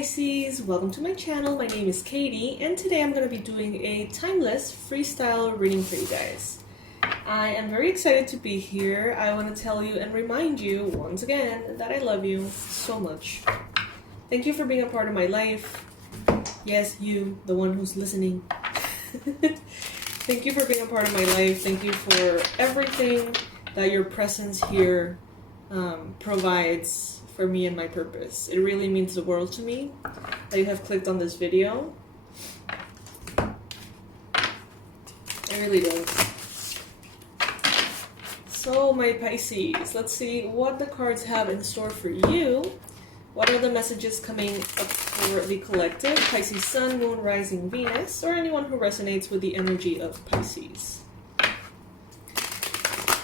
Pisces, welcome to my channel. My name is Katie, and today I'm going to be doing a timeless freestyle reading for you guys. I am very excited to be here. I want to tell you and remind you once again that I love you so much. Thank you for being a part of my life. Yes, you, the one who's listening. Thank you for being a part of my life. Thank you for everything that your presence here provides for me and my purpose. It really means the world to me that you have clicked on this video. It really does. So my Pisces, let's see what the cards have in store for you. What are the messages coming up for the collective? Pisces Sun, Moon, Rising, Venus, or anyone who resonates with the energy of Pisces.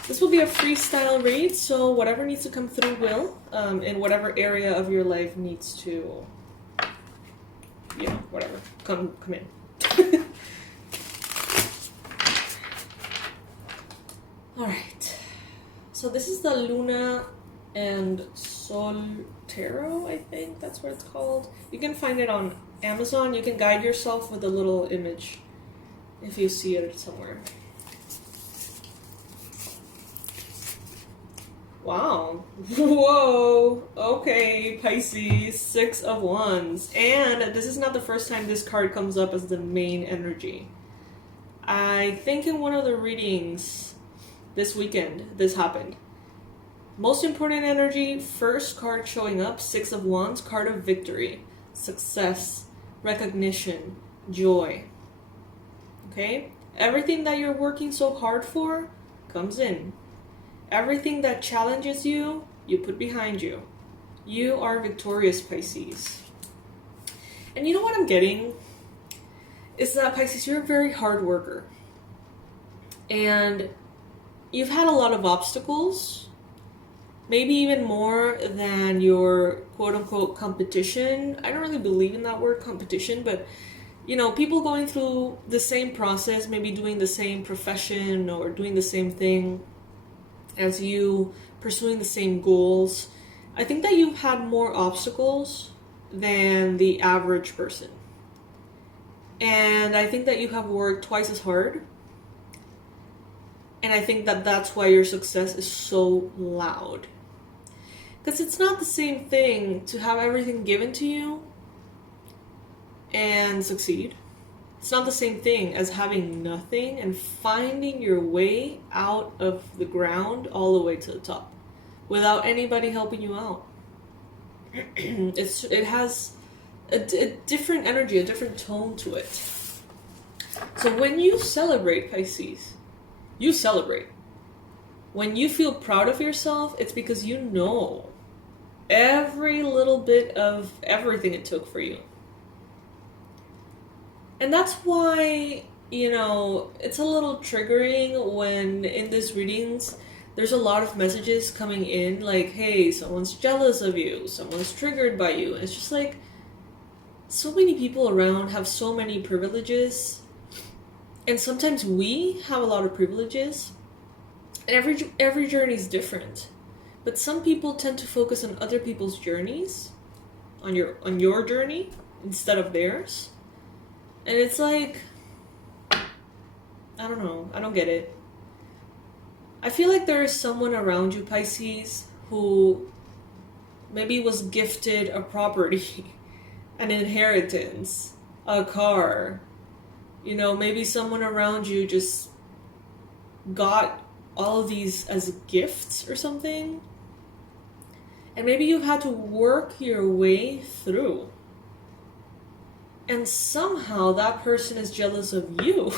This will be a freestyle read, so whatever needs to come through will, in whatever area of your life needs to, you know, whatever, come in. Alright, so this is the Luna and Sol Tarot, I think that's what it's called. You can find it on Amazon. You can guide yourself with a little image if you see it somewhere. Wow. Whoa. Okay, Pisces, 6 of Wands. And this is not the first time this card comes up as the main energy. I think in one of the readings this weekend, this happened. Most important energy, first card showing up, 6 of Wands, card of victory, success, recognition, joy. Okay? Everything that you're working so hard for comes in. Everything that challenges you, you put behind you. You are victorious, Pisces. And you know what I'm getting? Is that, Pisces, you're a very hard worker. And you've had a lot of obstacles. Maybe even more than your quote-unquote competition. I don't really believe in that word, competition, but you know, people going through the same process, maybe doing the same profession or doing the same thing as you, pursuing the same goals. I think that you've had more obstacles than the average person. And I think that you have worked twice as hard. And I think that that's why your success is so loud. Because it's not the same thing to have everything given to you and succeed. It's not the same thing as having nothing and finding your way out of the ground all the way to the top without anybody helping you out. It has a different energy, a different tone to it. So when you celebrate, Pisces, you celebrate. When you feel proud of yourself, it's because you know every little bit of everything it took for you. And that's why, you know, it's a little triggering when in these readings, there's a lot of messages coming in like, hey, someone's jealous of you, someone's triggered by you. And it's just like, so many people around have so many privileges. And sometimes we have a lot of privileges. And every journey is different. But some people tend to focus on other people's journeys, on your journey, instead of theirs. And it's like, I don't know, I don't get it. I feel like there is someone around you, Pisces, who maybe was gifted a property, an inheritance, a car. You know, maybe someone around you just got all of these as gifts or something. And maybe you've had to work your way through. And somehow that person is jealous of you.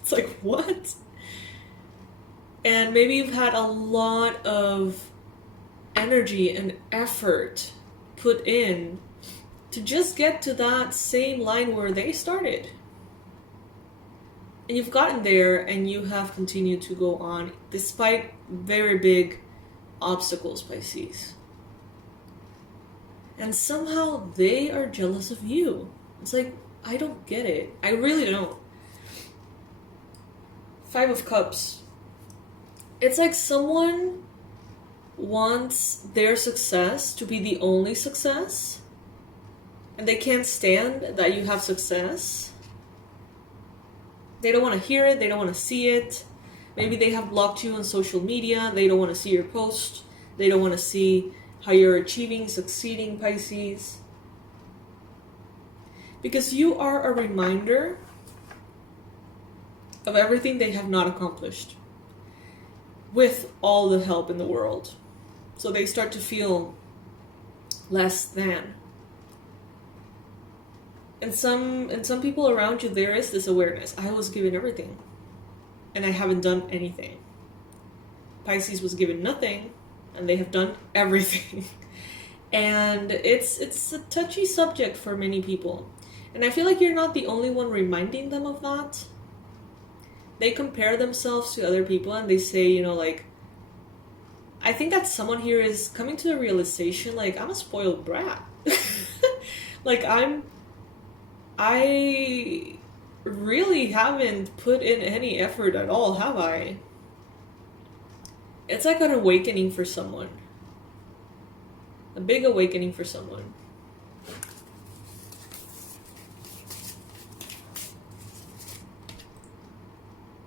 It's like, what? And maybe you've had a lot of energy and effort put in to just get to that same line where they started. And you've gotten there and you have continued to go on despite very big obstacles, Pisces. And somehow they are jealous of you. It's like, I don't get it. I really don't. 5 of Cups. It's like someone wants their success to be the only success. and they can't stand that you have success. They don't want to hear it. They don't want to see it. Maybe they have blocked you on social media. They don't want to see your post. They don't want to see how you're achieving, succeeding, Pisces. Because you are a reminder of everything they have not accomplished with all the help in the world. So they start to feel less than. And some people around you, there is this awareness. I was given everything, and I haven't done anything. Pisces was given nothing, and they have done everything. And it's a touchy subject for many people. And I feel like you're not the only one reminding them of that. They compare themselves to other people, and they say, you know, like, I think that someone here is coming to the realization, like, I'm a spoiled brat. Like, I really haven't put in any effort at all, have I? It's like an awakening for someone. A big awakening for someone.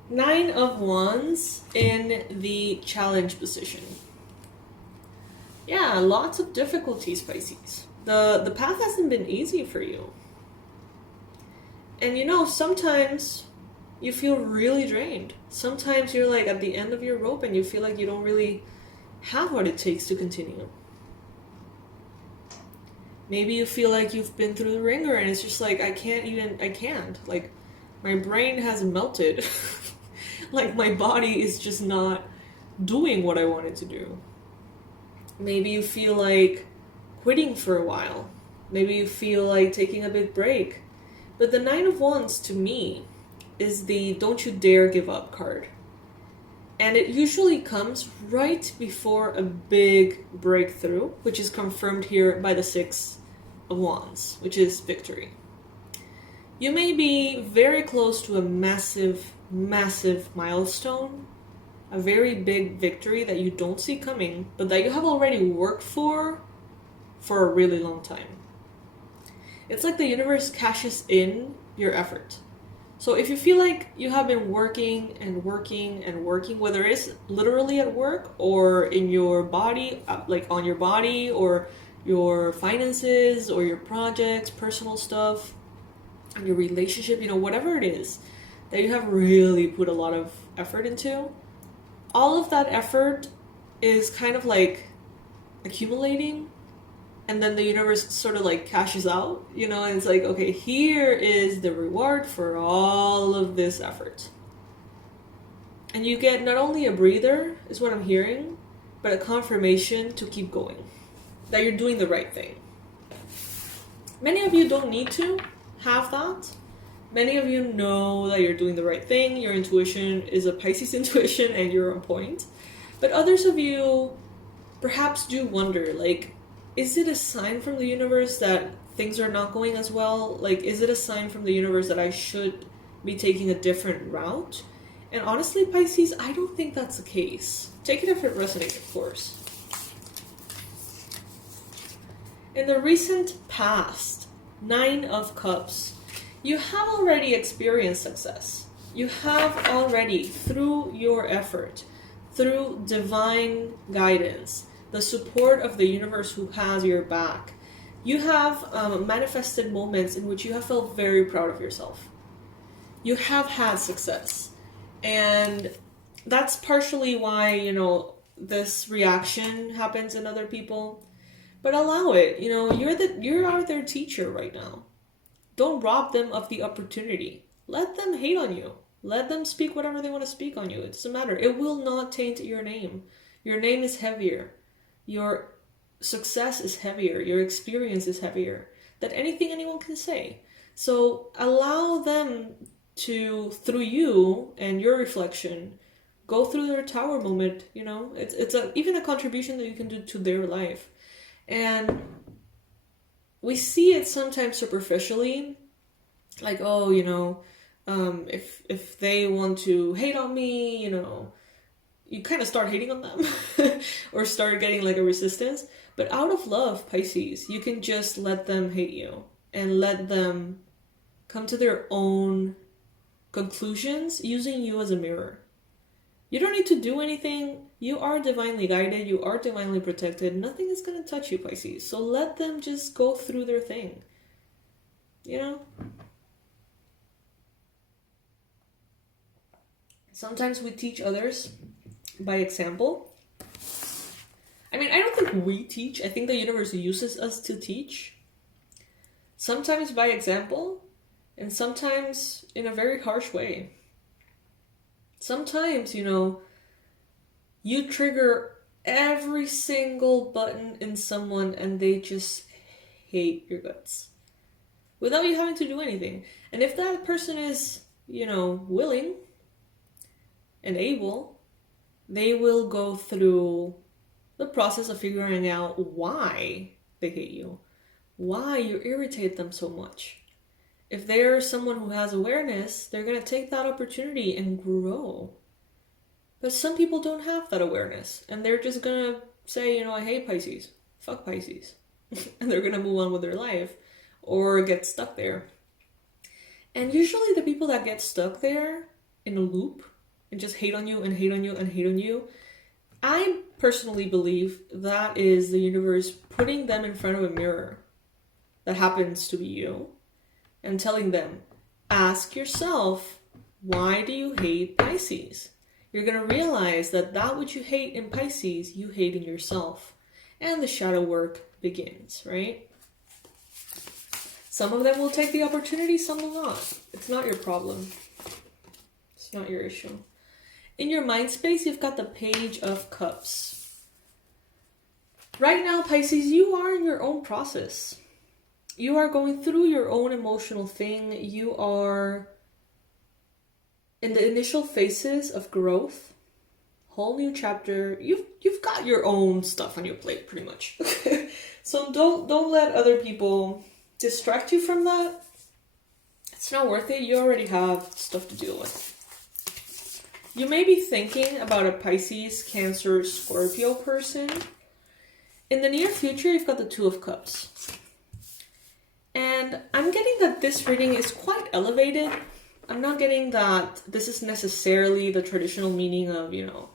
Nine of Wands in the challenge position. Yeah, lots of difficulties, Pisces. The path hasn't been easy for you. And you know, sometimes you feel really drained. Sometimes you're like at the end of your rope and you feel like you don't really have what it takes to continue. Maybe you feel like you've been through the ringer and it's just like, I can't. Like, my brain has melted. Like, my body is just not doing what I wanted to do. Maybe you feel like quitting for a while. Maybe you feel like taking a big break. But the Nine of Wands, to me, is the don't you dare give up card. And it usually comes right before a big breakthrough, which is confirmed here by the Six of Wands, which is victory. You may be very close to a massive milestone, a very big victory that you don't see coming, but that you have already worked for a really long time. It's like the universe cashes in your effort. So if you feel like you have been working and working and working, whether it's literally at work or in your body, like on your body, or your finances or your projects, personal stuff, and your relationship, you know, whatever it is that you have really put a lot of effort into, all of that effort is kind of like accumulating, and then the universe sort of like cashes out, you know, and it's like, okay, here is the reward for all of this effort. And you get not only a breather, is what I'm hearing, but a confirmation to keep going, that you're doing the right thing. Many of you don't need to have that. Many of you know that you're doing the right thing. Your intuition is a Pisces intuition and you're on point. But others of you perhaps do wonder, like, is it a sign from the universe that things are not going as well? Like, is it a sign from the universe that I should be taking a different route? And honestly, Pisces, I don't think that's the case. Take it if it resonates, of course. In the recent past, Nine of Cups, you have already experienced success. You have already, through your effort, through divine guidance, the support of the universe who has your back, you have manifested moments in which you have felt very proud of yourself. You have had success. And that's partially why, you know, this reaction happens in other people. But allow it. You know, you are their teacher right now. Don't rob them of the opportunity. Let them hate on you. Let them speak whatever they want to speak on you. It doesn't matter. It will not taint your name. Your name is heavier. Your success is heavier. Your experience is heavier than anything anyone can say. So allow them to, through you and your reflection, go through their tower moment. You know, it's even a contribution that you can do to their life. And we see it sometimes superficially, like, oh, you know, if they want to hate on me, you know, you kind of start hating on them or start getting like a resistance. But out of love, Pisces, you can just let them hate you. and let them come to their own conclusions using you as a mirror. You don't need to do anything. You are divinely guided. You are divinely protected. Nothing is going to touch you, Pisces. So let them just go through their thing. You know? Sometimes we teach others by example. I mean, I don't think we teach. I think the universe uses us to teach. Sometimes by example, and sometimes in a very harsh way. Sometimes, you know, you trigger every single button in someone and they just hate your guts without you having to do anything. And if that person is, you know, willing and able, they will go through the process of figuring out why they hate you, why you irritate them so much. If they're someone who has awareness, they're going to take that opportunity and grow. But some people don't have that awareness, and they're just going to say, you know, I hate Pisces, fuck Pisces, and they're going to move on with their life or get stuck there. And usually the people that get stuck there in a loop and just hate on you and hate on you and hate on you, I personally believe that is the universe putting them in front of a mirror that happens to be you and telling them, ask yourself, why do you hate Pisces? You're going to realize that which you hate in Pisces, you hate in yourself. And the shadow work begins, right? Some of them will take the opportunity, some will not. It's not your problem. It's not your issue. In your mind space, you've got the Page of Cups. Right now, Pisces, you are in your own process. You are going through your own emotional thing. You are in the initial phases of growth. Whole new chapter. You've got your own stuff on your plate, pretty much. So don't let other people distract you from that. It's not worth it. You already have stuff to deal with. You may be thinking about a Pisces, Cancer, Scorpio person. In the near future, you've got the Two of Cups. And I'm getting that this reading is quite elevated. I'm not getting that this is necessarily the traditional meaning of, you know,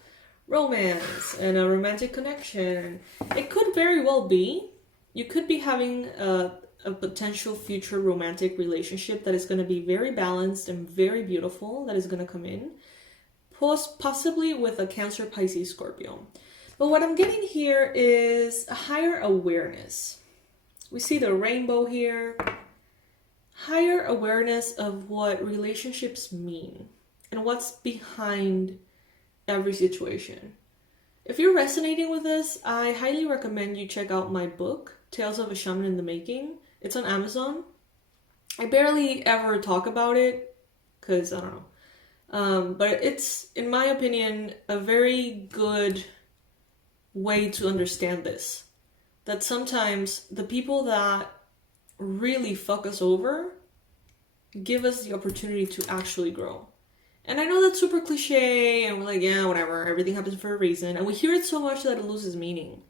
romance and a romantic connection. It could very well be. You could be having a potential future romantic relationship that is going to be very balanced and very beautiful, that is going to come in. Possibly with a Cancer, Pisces, Scorpio. But what I'm getting here is a higher awareness. We see the rainbow here. Higher awareness of what relationships mean and what's behind every situation. If you're resonating with this, I highly recommend you check out my book, Tales of a Shaman in the Making. It's on Amazon. I barely ever talk about it because I don't know. But it's, in my opinion, a very good way to understand this. That sometimes the people that really fuck us over give us the opportunity to actually grow. And I know that's super cliche and we're like, yeah, whatever, everything happens for a reason. And we hear it so much that it loses meaning.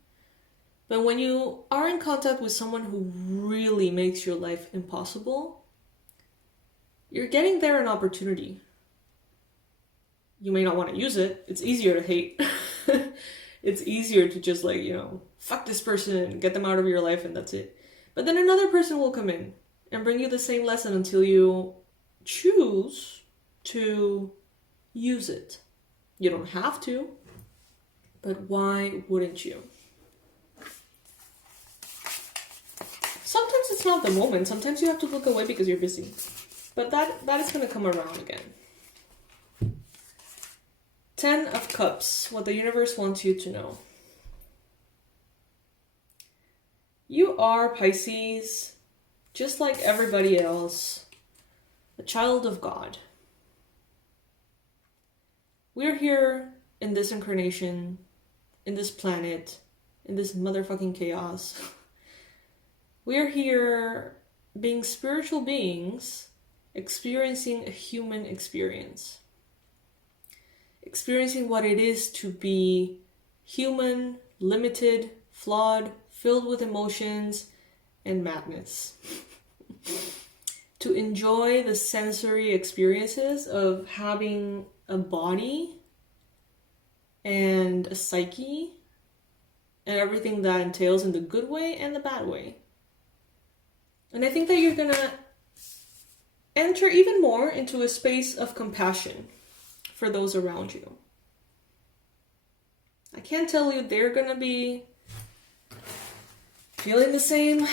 But when you are in contact with someone who really makes your life impossible, you're getting there an opportunity. You may not want to use it. It's easier to hate. It's easier to just like, you know, fuck this person, get them out of your life and that's it. But then another person will come in and bring you the same lesson until you choose to use it. You don't have to, but why wouldn't you? Sometimes it's not the moment. Sometimes you have to look away because you're busy. But that is going to come around again. 10 of Cups, what the universe wants you to know. You are, Pisces, just like everybody else, a child of God. We're here in this incarnation, in this planet, in this motherfucking chaos. We're here being spiritual beings, experiencing a human experience. Experiencing what it is to be human, limited, flawed, filled with emotions and madness. to enjoy the sensory experiences of having a body and a psyche and everything that entails in the good way and the bad way. And I think that you're gonna enter even more into a space of compassion for those around you. I can't tell you they're gonna be feeling the same.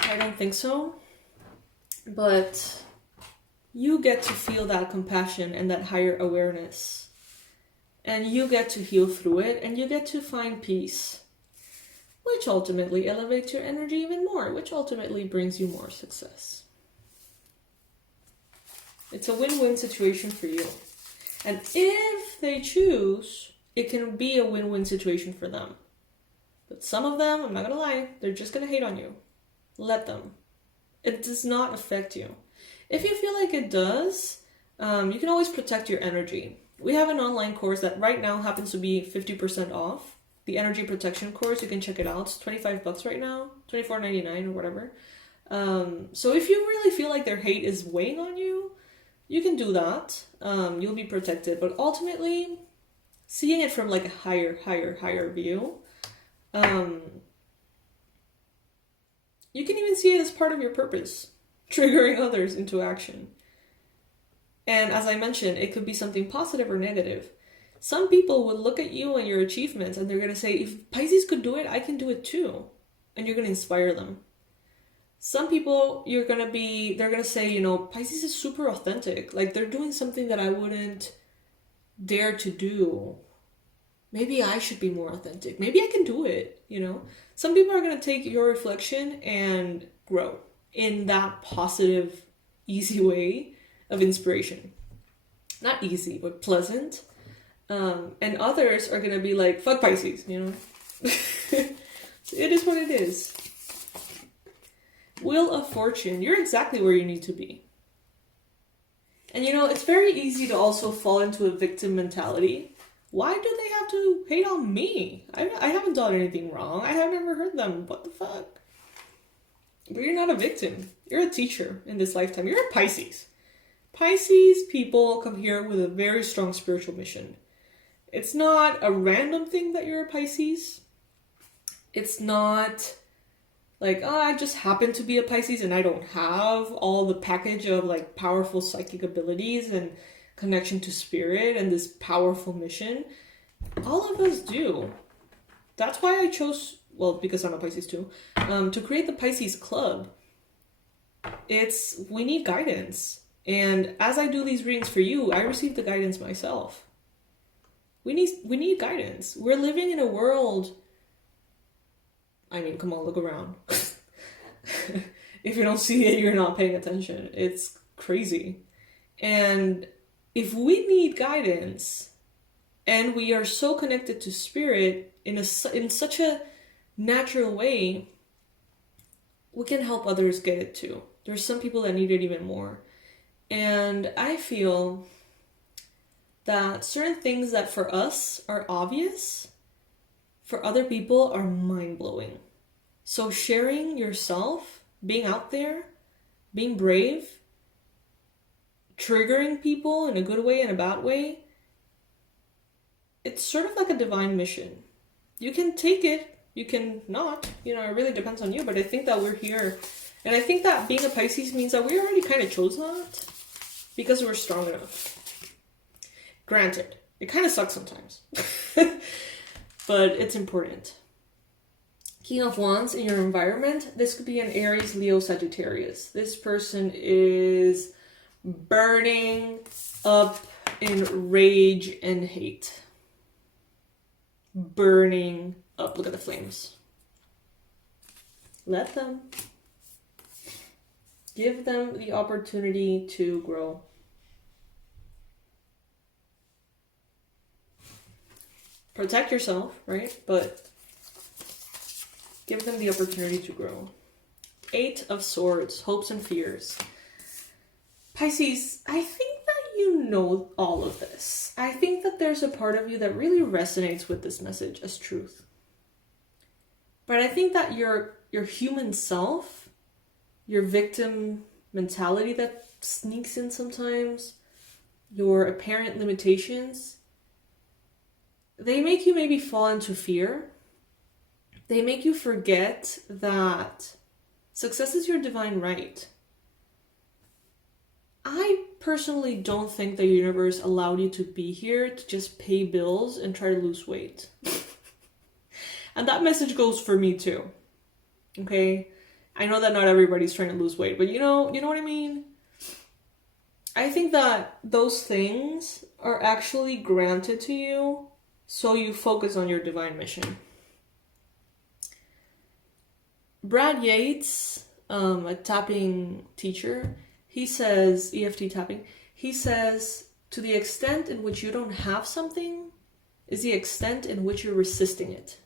I don't think so. But you get to feel that compassion and that higher awareness. And you get to heal through it, and you get to find peace, which ultimately elevates your energy even more, which ultimately brings you more success. It's a win-win situation for you. And if they choose, it can be a win-win situation for them. But some of them, I'm not gonna lie, they're just gonna hate on you. Let them. It does not affect you. If you feel like it does, you can always protect your energy. We have an online course that right now happens to be 50% off. The energy protection course, you can check it out. It's $25 right now, $24.99 or whatever. So if you really feel like their hate is weighing on you, you can do that. You'll be protected. But ultimately, seeing it from like a higher view, you can even see it as part of your purpose, triggering others into action. And as I mentioned, it could be something positive or negative. Some people will look at you and your achievements and they're going to say, if Pisces could do it, I can do it too. And you're going to inspire them. Some people, they're going to say, you know, Pisces is super authentic. Like they're doing something that I wouldn't dare to do. Maybe I should be more authentic. Maybe I can do it, you know. Some people are going to take your reflection and grow in that positive, easy way of inspiration. Not easy, but pleasant. And others are going to be like, fuck Pisces, you know. It is what it is. Wheel of Fortune, you're exactly where you need to be. And you know, it's very easy to also fall into a victim mentality. Why do they have to hate on me? I haven't done anything wrong. I have never hurt them. What the fuck? But you're not a victim. You're a teacher in this lifetime. You're a Pisces. Pisces people come here with a very strong spiritual mission. It's not a random thing that you're a Pisces. It's not like, oh, I just happen to be a Pisces and I don't have all the package of like powerful psychic abilities and connection to spirit and this powerful mission. All of us do. That's why I chose, well, because I'm a Pisces too, to create the Pisces Club. We need guidance. And as I do these readings for you, I receive the guidance myself. We need guidance. We're living in a world, I mean, come on, look around. If you don't see it, you're not paying attention. It's crazy. And if we need guidance and we are so connected to spirit in such a natural way, we can help others get it too. There's some people that need it even more. And I feel that certain things that for us are obvious, for other people are mind-blowing. So sharing yourself, being out there, being brave, triggering people in a good way and a bad way, it's sort of like a divine mission. You can take it, you can not, you know, it really depends on you, but I think that we're here. And I think that being a Pisces means that we already kind of chose that because we're strong enough. Granted, it kind of sucks sometimes, but it's important. King of Wands in your environment, this could be an Aries, Leo, Sagittarius. This person is burning up in rage and hate. Burning up. Look at the flames. Let them. Give them the opportunity to grow. Protect yourself, right? But give them the opportunity to grow. 8 of Swords, hopes and fears. Pisces, I think that you know all of this. I think that there's a part of you that really resonates with this message as truth. But I think that your human self, your victim mentality that sneaks in sometimes, your apparent limitations, they make you maybe fall into fear. They make you forget that success is your divine right. I personally don't think the universe allowed you to be here to just pay bills and try to lose weight. And that message goes for me too. Okay? I know that not everybody's trying to lose weight, but you know what I mean? I think that those things are actually granted to you so you focus on your divine mission. Brad Yates, a tapping teacher, he says, EFT tapping, he says, to the extent in which you don't have something is the extent in which you're resisting it.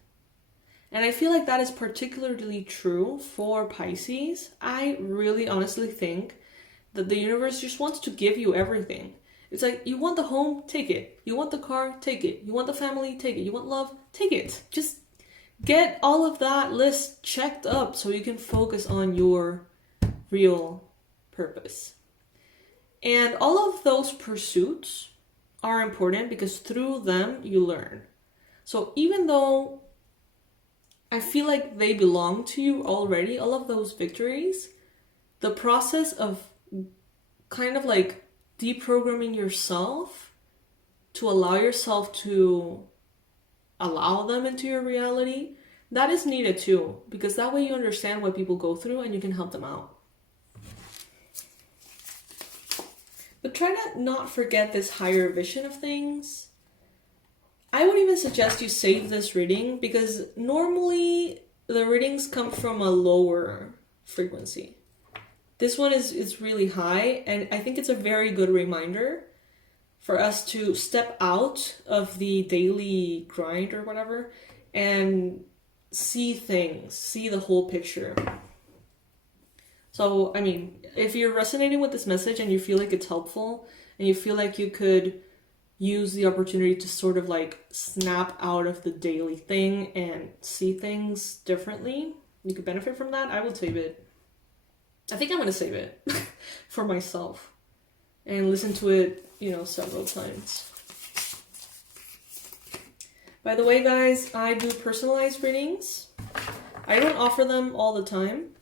And I feel like that is particularly true for Pisces. I really honestly think that the universe just wants to give you everything. It's like, you want the home, take it. You want the car, take it. You want the family, take it. You want love, take it. Just get all of that list checked up so you can focus on your real purpose. And all of those pursuits are important because through them you learn. So even though I feel like they belong to you already, all of those victories, the process of kind of like deprogramming yourself to allow yourself to allow them into your reality, that is needed too, because that way you understand what people go through and you can help them out. But try to not forget this higher vision of things. I would even suggest you save this reading because normally the readings come from a lower frequency. This one is really high, and I think it's a very good reminder for us to step out of the daily grind or whatever and see things, see the whole picture. So, I mean, if you're resonating with this message and you feel like it's helpful and you feel like you could use the opportunity to sort of like snap out of the daily thing and see things differently, you could benefit from that, I would save it. I think I'm going to save it for myself and listen to it, several times. By the way, guys, I do personalized readings. I don't offer them all the time,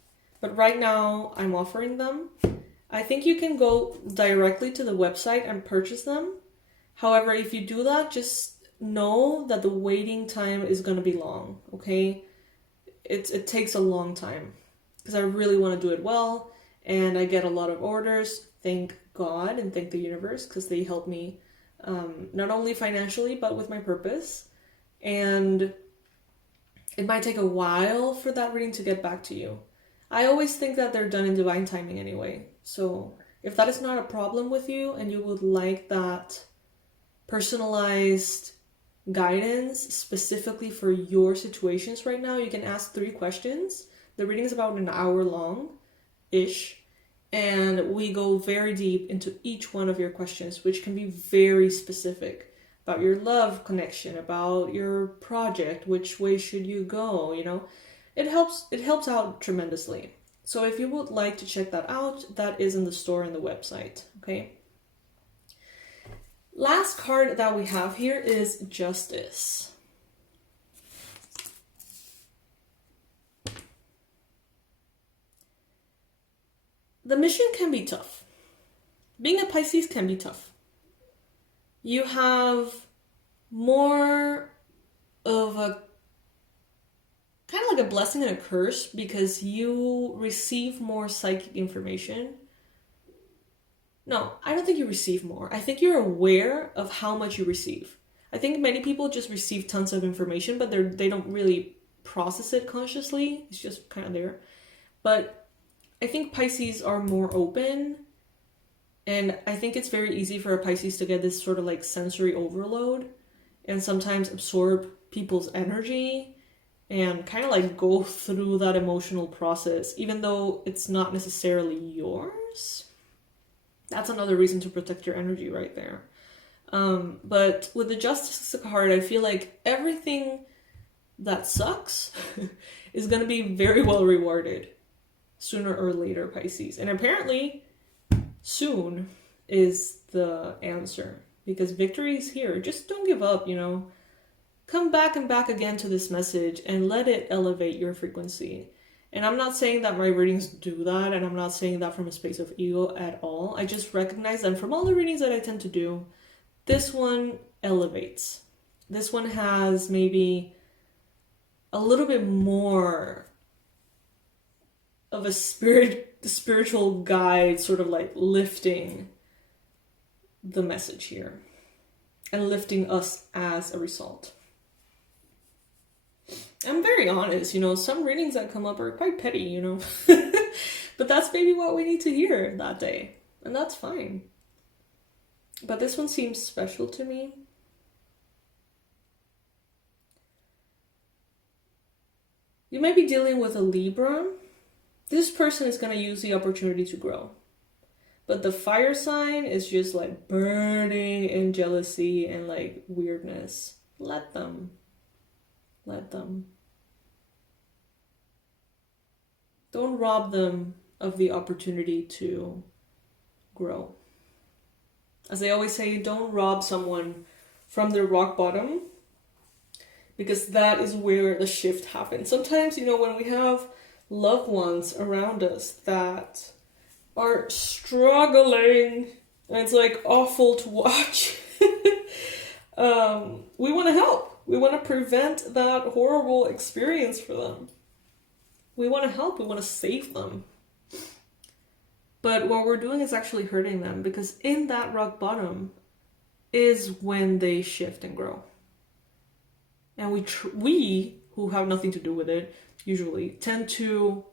but right now I'm offering them. I think you can go directly to the website and purchase them. However, if you do that, just know that the waiting time is going to be long, okay? It takes a long time because I really want to do it well, and I get a lot of orders. Thank God and thank the universe because they help me not only financially but with my purpose. And it might take a while for that reading to get back to you. I always think that they're done in divine timing anyway. So if that is not a problem with you and you would like that personalized guidance specifically for your situations right now, you can ask 3 questions. The reading is about an hour long-ish. And we go very deep into each one of your questions, which can be very specific about your love connection, about your project, which way should you go, It helps out tremendously. So if you would like to check that out, that is in the store and the website, okay? Last card that we have here is Justice. The mission can be tough. Being a Pisces can be tough. You have more of a kind of like a blessing and a curse because you receive more psychic information. No, I don't think you receive more. I think you're aware of how much you receive. I think many people just receive tons of information, but they don't really process it consciously. It's just kind of there. But I think Pisces are more open, and I think it's very easy for a Pisces to get this sort of like sensory overload and sometimes absorb people's energy and kind of like go through that emotional process, even though it's not necessarily yours. That's another reason to protect your energy right there. But with the Justice card, I feel like everything that sucks is going to be very well rewarded. sooner or later, Pisces. And apparently, soon is the answer, because victory is here. Just don't give up, you know. Come back and back again to this message and let it elevate your frequency. And I'm not saying that my readings do that, and I'm not saying that from a space of ego at all. I just recognize that from all the readings that I tend to do, this one elevates. This one has maybe a little bit more of a spiritual guide, sort of like lifting the message here and lifting us as a result. I'm very honest, you know, some readings that come up are quite petty, you know, but that's maybe what we need to hear that day, and that's fine. But this one seems special to me. You might be dealing with a Libra. This person is going to use the opportunity to grow. But the fire sign is just like burning in jealousy and like weirdness. Let them. Let them. Don't rob them of the opportunity to grow. As they always say, don't rob someone from their rock bottom, because that is where the shift happens. Sometimes, you know, when we have loved ones around us that are struggling, and it's like awful to watch, we want to help. We want to prevent that horrible experience for them. We want to help. We want to save them. But what we're doing is actually hurting them, because in that rock bottom is when they shift and grow. And we who have nothing to do with it, usually tend to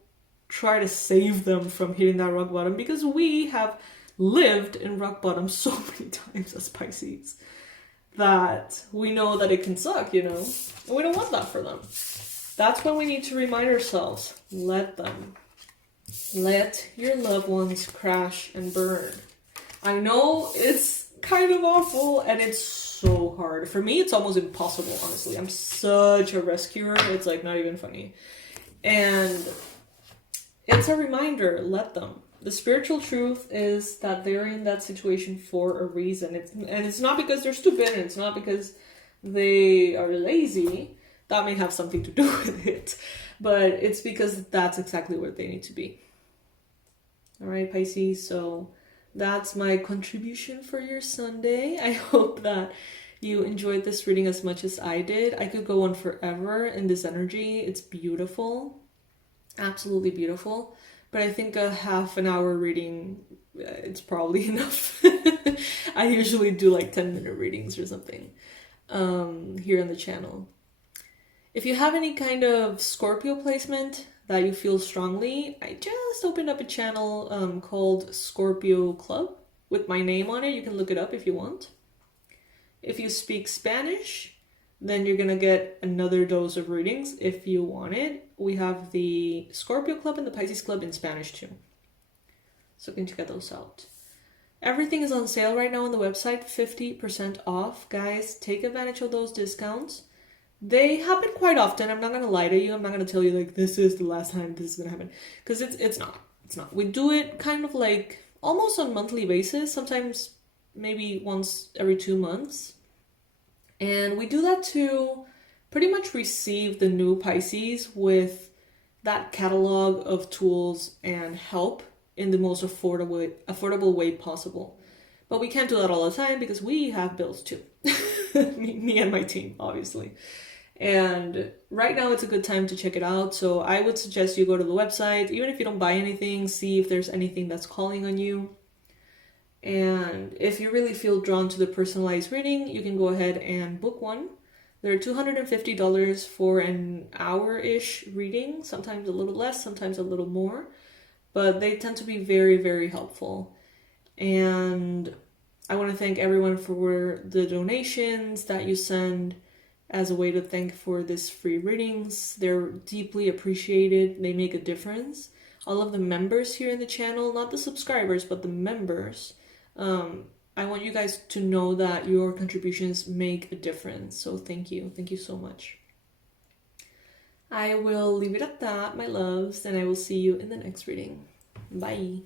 try to save them from hitting that rock bottom, because we have lived in rock bottom so many times as Pisces that we know that it can suck, you know, and we don't want that for them. That's when we need to remind ourselves, let them. Let your loved ones crash and burn. I know it's kind of awful and it's so hard. For me, it's almost impossible, honestly. I'm such a rescuer. It's like not even funny. And it's a reminder, let them. The spiritual truth is that they're in that situation for a reason. It's not because they're stupid, and it's not because they are lazy. That may have something to do with it. But it's because that's exactly where they need to be. All right, Pisces. So that's my contribution for your Sunday. I hope that you enjoyed this reading as much as I did. I could go on forever in this energy. It's beautiful. Absolutely beautiful. But I think a half an hour reading, it's probably enough. I usually do like 10-minute readings or something here on the channel. If you have any kind of Scorpio placement that you feel strongly, I just opened up a channel called Scorpio Club with my name on it. You can look it up if you want. If you speak Spanish, then you're gonna get another dose of readings if you want it. We have the Scorpio Club and the Pisces Club in Spanish too, so you can check those out. Everything is on sale right now on the website, 50% off. Guys, take advantage of those discounts. They happen quite often. I'm not gonna lie to you. I'm not gonna tell you like this is the last time this is gonna happen, because it's not. We do it kind of like almost on a monthly basis, sometimes maybe once every 2 months. And we do that to pretty much receive the new Pisces with that catalog of tools and help in the most affordable way possible. But we can't do that all the time because we have bills too. me and my team, obviously. And right now it's a good time to check it out. So I would suggest you go to the website, even if you don't buy anything, see if there's anything that's calling on you. And if you really feel drawn to the personalized reading, you can go ahead and book one. They're $250 for an hour-ish reading, sometimes a little less, sometimes a little more. But they tend to be very, very helpful. And I want to thank everyone for the donations that you send as a way to thank for this free readings. They're deeply appreciated. They make a difference. All of the members here in the channel, not the subscribers, but the members, I want you guys to know that your contributions make a difference. So thank you. Thank you so much. I will leave it at that, my loves, and I will see you in the next reading. Bye.